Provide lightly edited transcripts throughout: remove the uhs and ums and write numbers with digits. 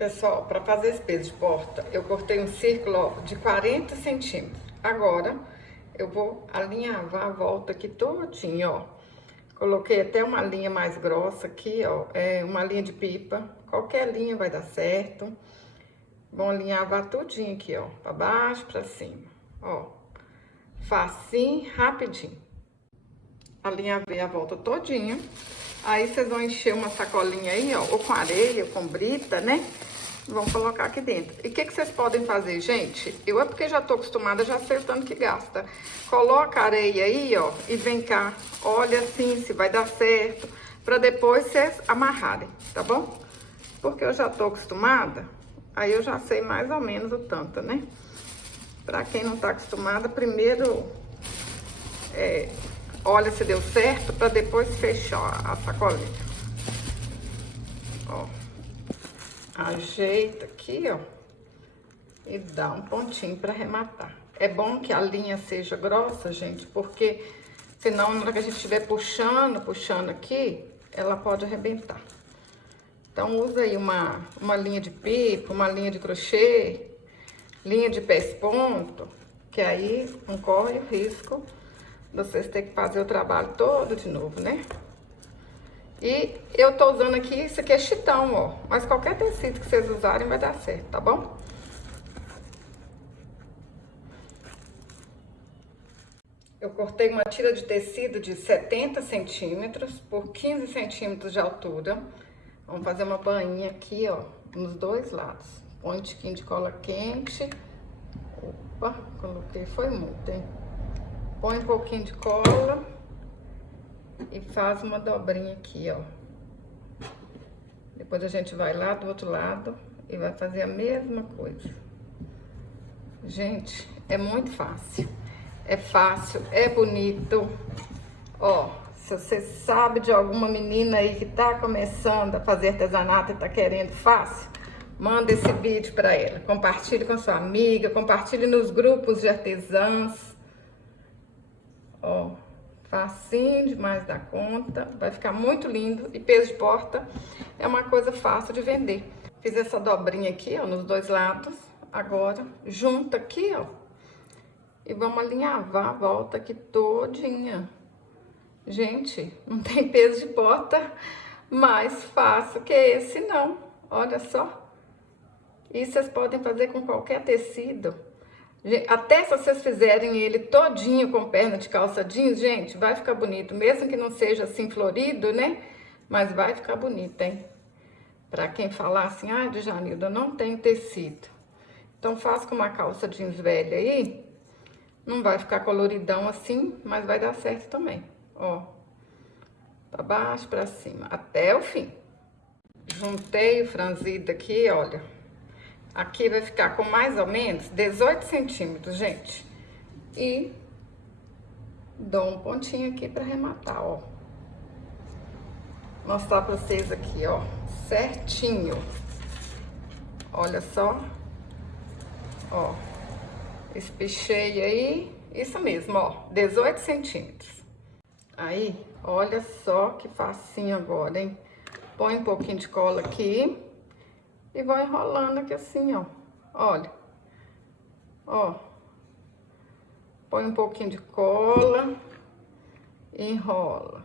Pessoal, para fazer esse peso de porta, eu cortei um círculo, ó, de 40 centímetros. Agora, eu vou alinhavar a volta aqui todinho, ó. Coloquei até uma linha mais grossa aqui, ó, uma linha de pipa. Qualquer linha vai dar certo. Vamos alinhavar tudinho aqui, ó, para baixo, para cima, ó. Facinho, rapidinho. Alinhavei a volta todinho. Aí, vocês vão encher uma sacolinha aí, ó, ou com areia, ou com brita, né? Vão colocar aqui dentro. E o que vocês podem fazer, gente? Eu é porque já tô acostumada, já sei o tanto que gasta. Coloca a areia aí, ó, e vem cá. Olha assim se vai dar certo, pra depois vocês amarrarem, tá bom? Porque eu já tô acostumada, aí eu já sei mais ou menos o tanto, né? Pra quem não tá acostumada, primeiro olha se deu certo, pra depois fechar a sacolinha. Ó. Ajeita aqui, ó, e dá um pontinho para arrematar. É bom que a linha seja grossa, gente, porque senão na hora que a gente estiver puxando aqui, ela pode arrebentar. Então, usa aí uma linha de pipa, uma linha de crochê, linha de pés-ponto, que aí não corre o risco de vocês terem que fazer o trabalho todo de novo, né? E eu tô usando aqui, isso aqui é chitão, ó. Mas qualquer tecido que vocês usarem vai dar certo, tá bom? Eu cortei uma tira de tecido de 70 centímetros por 15 centímetros de altura. Vamos fazer uma bainha aqui, ó, nos dois lados. Põe um tiquinho de cola quente. Opa, coloquei, foi muito, hein? Põe um pouquinho de cola. E faz uma dobrinha aqui, ó. Depois a gente vai lá do outro lado e vai fazer a mesma coisa. Gente, é muito fácil. É fácil, é bonito. Ó, se você sabe de alguma menina aí que tá começando a fazer artesanato e tá querendo fácil, manda esse vídeo pra ela. Compartilhe com sua amiga, compartilhe nos grupos de artesãs. Ó. Facinho demais da conta, vai ficar muito lindo. E peso de porta é uma coisa fácil de vender. Fiz essa dobrinha aqui, ó, nos dois lados. Agora, junta aqui, ó. E vamos alinhavar a volta aqui todinha. Gente, não tem peso de porta mais fácil que esse, não. Olha só. Isso vocês podem fazer com qualquer tecido. Até se vocês fizerem ele todinho com perna de calça jeans, gente, vai ficar bonito. Mesmo que não seja assim florido, né? Mas vai ficar bonito, hein? Pra quem falar assim, ah, Djanilda, eu não tenho tecido. Então, faz com uma calça jeans velha aí. Não vai ficar coloridão assim, mas vai dar certo também. Ó, pra baixo, pra cima, até o fim. Juntei o franzido aqui, olha. Aqui vai ficar com mais ou menos 18 centímetros, gente. E dou um pontinho aqui pra arrematar, ó. Mostrar pra vocês aqui, ó, certinho. Olha só. Ó, espichei aí, isso mesmo, ó, 18 centímetros. Aí, olha só que facinho agora, hein? Põe um pouquinho de cola aqui. E vai enrolando aqui assim, ó. Olha. Ó. Põe um pouquinho de cola. E enrola.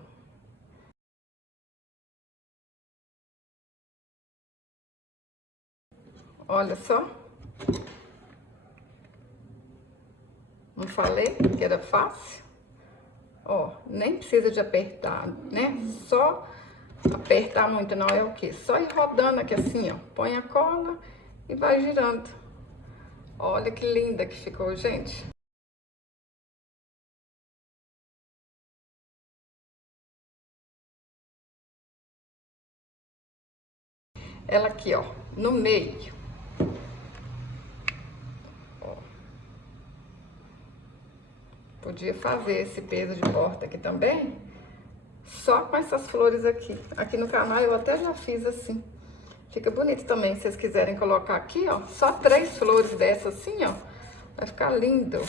Olha só. Não falei que era fácil? Ó, nem precisa de apertar, né? Só apertar muito não é o quê? Só ir rodando aqui assim, ó. Põe a cola e vai girando. Olha que linda que ficou, gente. Ela aqui, ó, no meio. Ó. Podia fazer esse peso de porta aqui também. Só com essas flores aqui. Aqui no canal eu até já fiz assim. Fica bonito também, se vocês quiserem colocar aqui, ó. Só 3 flores dessas assim, ó. Vai ficar lindo.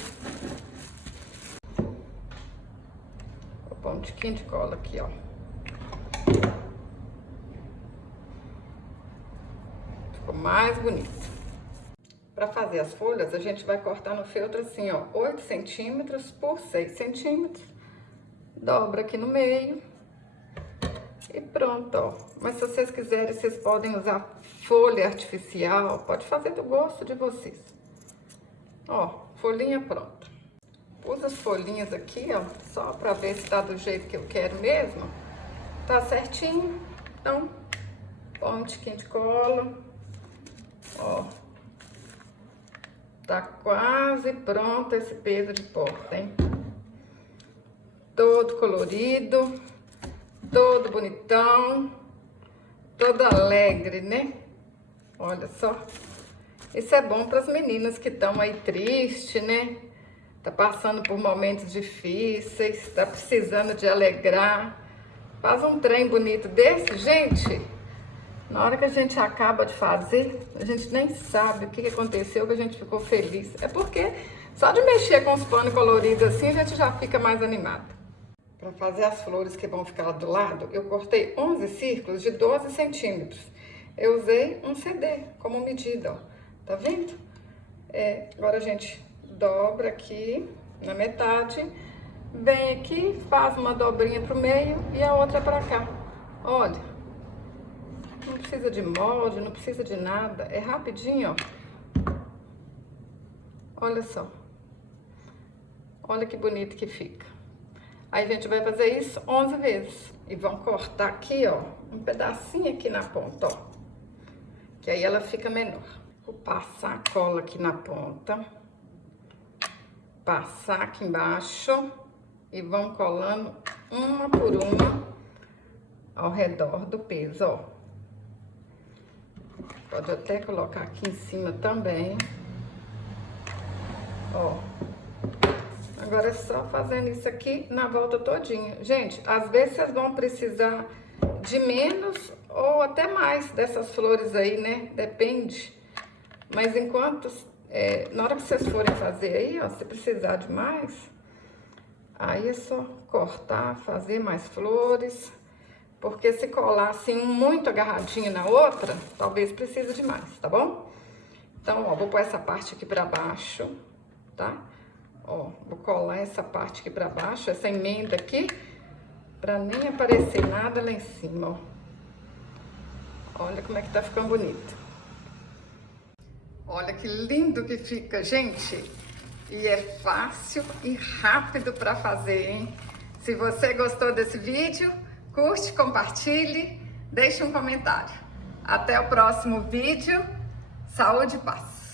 Vou pôr um tiquinho de cola aqui, ó. ficou mais bonito. Para fazer as folhas, a gente vai cortar no feltro assim, ó, 8 centímetros por 6 centímetros. Dobra aqui no meio. E pronto, ó. Mas se vocês quiserem, vocês podem usar folha artificial, pode fazer do gosto de vocês. Ó, folhinha pronta. Pus as folhinhas aqui, ó, só pra ver se tá do jeito que eu quero mesmo. Tá certinho. Então, põe um tiquinho de cola. Ó. Tá quase pronto esse peso de porta, hein? Todo colorido, todo bonitão, todo alegre, né? Olha só. Isso é bom para as meninas que estão aí tristes, né? Tá passando por momentos difíceis, tá precisando de alegrar. Faz um trem bonito desse, gente. Na hora que a gente acaba de fazer, a gente nem sabe o que aconteceu, que a gente ficou feliz. É porque só de mexer com os panos coloridos assim, a gente já fica mais animado. Para fazer as flores que vão ficar lá do lado, eu cortei 11 círculos de 12 centímetros. Eu usei um CD como medida, ó. Tá vendo? Agora a gente dobra aqui na metade, vem aqui, faz uma dobrinha pro meio e a outra pra cá. Olha, não precisa de molde, não precisa de nada, é rapidinho, ó. Olha só. Olha que bonito que fica. Aí a gente vai fazer isso 11 vezes. E vamos cortar aqui, ó, um pedacinho aqui na ponta, ó. Que aí ela fica menor. Vou passar a cola aqui na ponta. Passar aqui embaixo. E vamos colando uma por uma ao redor do peso, ó. Pode até colocar aqui em cima também. Ó. Agora é só fazendo isso aqui na volta todinha. Gente, às vezes vocês vão precisar de menos ou até mais dessas flores aí, né? Depende. Mas enquanto... na hora que vocês forem fazer aí, ó, se precisar de mais, aí é só cortar, fazer mais flores. Porque se colar assim, muito agarradinho na outra, talvez precise de mais, tá bom? Então, ó, vou pôr essa parte aqui pra baixo, tá? Ó, vou colar essa parte aqui pra baixo, essa emenda aqui, pra nem aparecer nada lá em cima, ó. Olha como é que tá ficando bonito. Olha que lindo que fica, gente. E é fácil e rápido pra fazer, hein? Se você gostou desse vídeo, curte, compartilhe, deixe um comentário. Até o próximo vídeo. Saúde e paz!